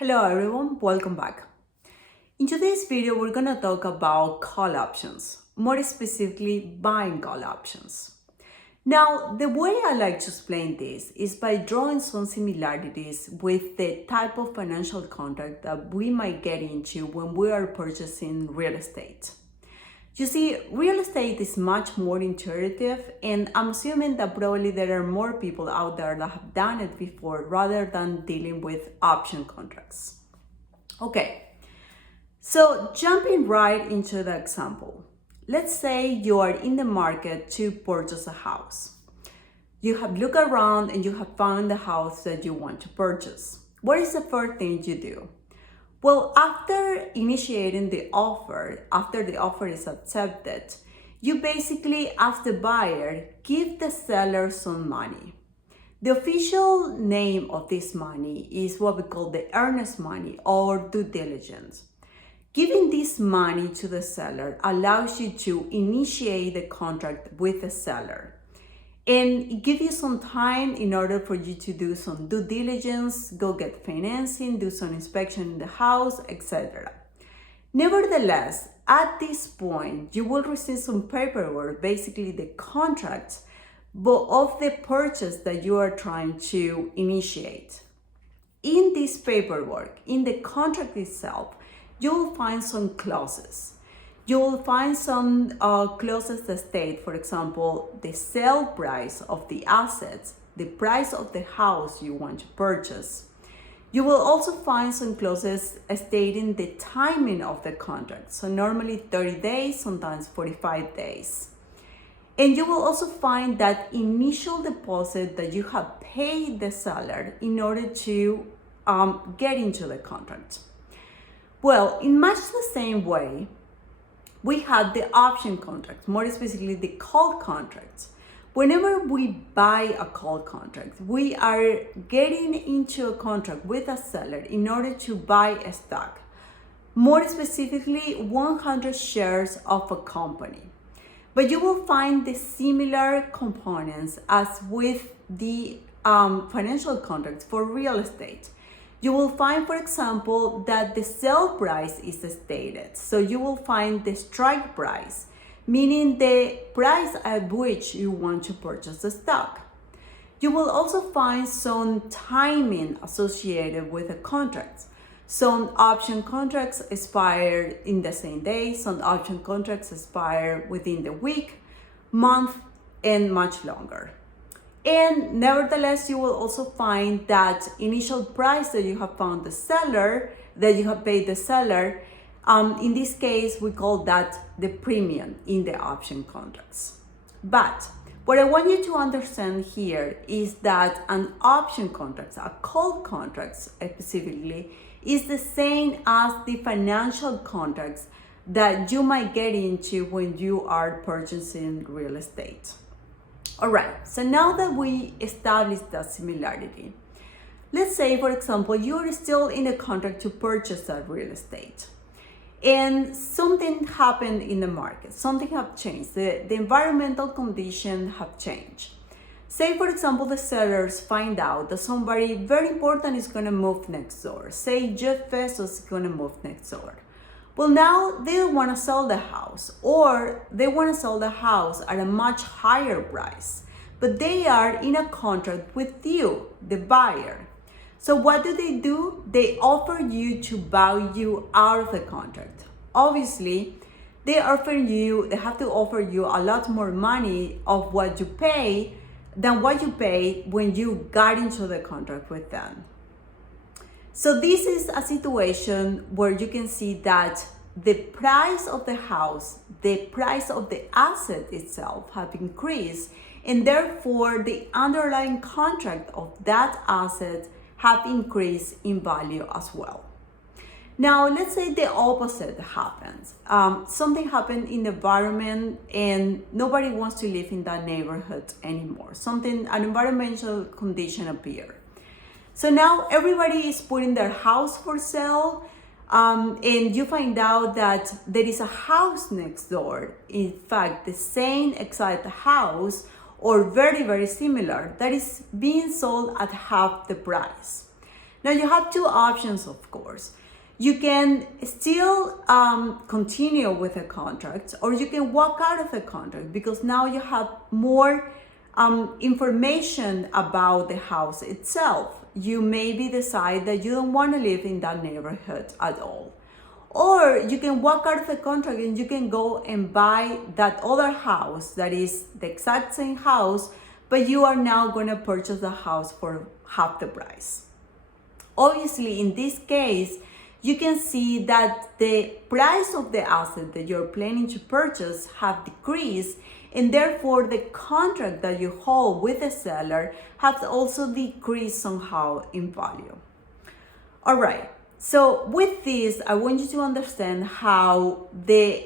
Hello everyone, welcome back. In today's video, we're gonna talk about call options, more specifically buying call options. Now, the way I like to explain this is by drawing some similarities with the type of financial contract that we might get into when we are purchasing real estate. You see, real estate is much more intuitive, and I'm assuming that probably there are more people out there that have done it before rather than dealing with option contracts. Okay, so jumping right into the example. Let's say you are in the market to purchase a house. You have looked around and you have found the house that you want to purchase. What is the first thing you do? Well, after initiating the offer, after the offer is accepted, you basically, as the buyer, give the seller some money. The official name of this money is what we call the earnest money or due diligence. Giving this money to the seller allows you to initiate the contract with the seller. And it gives you some time in order for you to do some due diligence, go get financing, do some inspection in the house, etc. Nevertheless, at this point, you will receive some paperwork, basically the contract, but of the purchase that you are trying to initiate. In this paperwork, in the contract itself, you will find some clauses. You will find some clauses that state, for example, the sale price of the assets, the price of the house you want to purchase. You will also find some clauses stating the timing of the contract. So normally 30 days, sometimes 45 days. And you will also find that initial deposit that you have paid the seller in order to get into the contract. Well, in much the same way, we have the option contracts, more specifically the call contracts. Whenever we buy a call contract, we are getting into a contract with a seller in order to buy a stock, more specifically 100 shares of a company. But you will find the similar components as with the financial contracts for real estate. You will find, for example, that the sale price is stated. So you will find the strike price, meaning the price at which you want to purchase the stock. You will also find some timing associated with the contracts. Some option contracts expire in the same day, some option contracts expire within the week, month, and much longer. And nevertheless, you will also find that initial price that you have found the seller, that you have paid the seller, in this case, we call that the premium in the option contracts. But what I want you to understand here is that an option contract, a call contract specifically, is the same as the financial contracts that you might get into when you are purchasing real estate. All right, so now that we established that similarity, let's say, for example, you're still in a contract to purchase that real estate and something happened in the market, something have changed, the environmental conditions have changed. Say, for example, the sellers find out that somebody very important is gonna move next door. Say Jeff Bezos is gonna move next door. Well, now they don't want to sell the house, or they want to sell the house at a much higher price, but they are in a contract with you, the buyer. So what do? They offer you to buy you out of the contract. Obviously, they have to offer you a lot more money of what you pay than what you paid when you got into the contract with them. So this is a situation where you can see that the price of the house, the price of the asset itself have increased, and therefore the underlying contract of that asset have increased in value as well. Now, let's say the opposite happens. Something happened in the environment and nobody wants to live in that neighborhood anymore. An environmental condition appeared. So now everybody is putting their house for sale, and you find out that there is a house next door, in fact, the same exact house or very, very similar, that is being sold at half the price. Now you have two options, of course. You can still continue with a contract, or you can walk out of the contract because now you have more information about the house itself. You maybe decide that you don't want to live in that neighborhood at all. Or you can walk out of the contract and you can go and buy that other house that is the exact same house, but you are now going to purchase the house for half the price. Obviously, in this case, you can see that the price of the asset that you're planning to purchase have decreased, and therefore the contract that you hold with the seller has also decreased somehow in value. All right, so with this, I want you to understand how the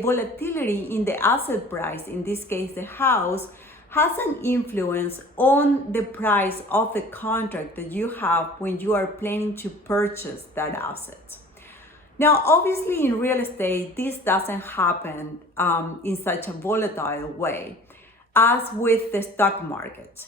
volatility in the asset price, in this case the house, has an influence on the price of the contract that you have when you are planning to purchase that asset. Now, obviously in real estate, this doesn't happen in such a volatile way as with the stock market.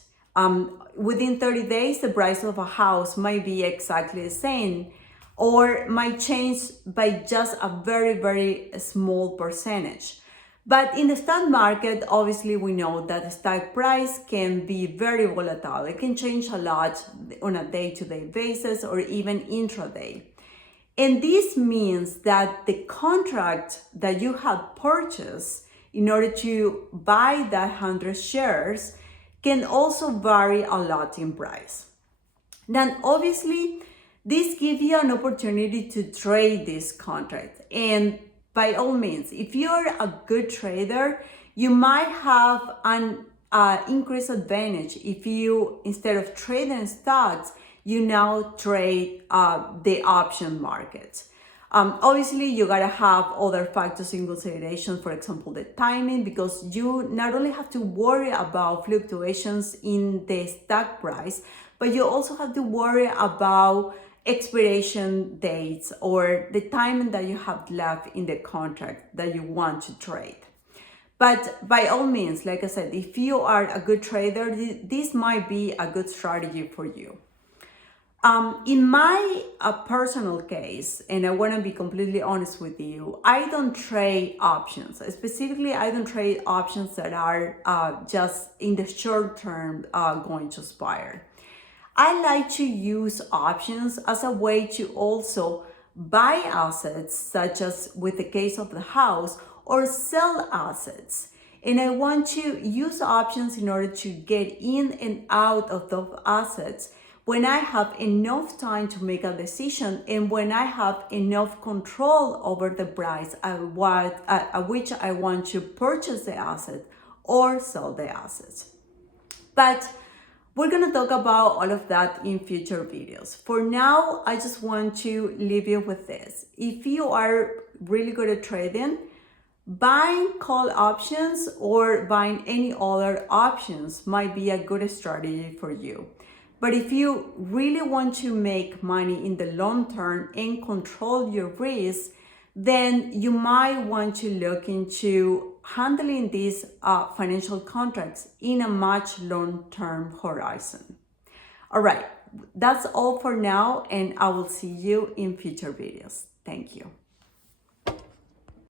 Within 30 days, the price of a house might be exactly the same or might change by just a very, very small percentage. But in the stock market, obviously we know that the stock price can be very volatile. It can change a lot on a day-to-day basis or even intraday. And this means that the contract that you have purchased in order to buy that 100 shares can also vary a lot in price. Then obviously, this gives you an opportunity to trade this contract. And by all means, if you're a good trader, you might have an increased advantage if you, instead of trading stocks, you now trade the option market. Obviously, you gotta have other factors in consideration, for example, the timing, because you not only have to worry about fluctuations in the stock price, but you also have to worry about expiration dates or the timing that you have left in the contract that you want to trade. But by all means, like I said, if you are a good trader, this might be a good strategy for you. In my personal case, and I want to be completely honest with you, I don't trade options. Specifically, I don't trade options that are just in the short term going to expire. I like to use options as a way to also buy assets, such as with the case of the house, or sell assets. And I want to use options in order to get in and out of those assets when I have enough time to make a decision and when I have enough control over the price at which I want to purchase the asset or sell the assets. But we're going to talk about all of that in future videos. For now, I just want to leave you with this. If you are really good at trading, buying call options or buying any other options might be a good strategy for you. But if you really want to make money in the long term and control your risk, then you might want to look into handling these financial contracts in a much long-term horizon. All right, that's all for now, and I will see you in future videos. Thank you.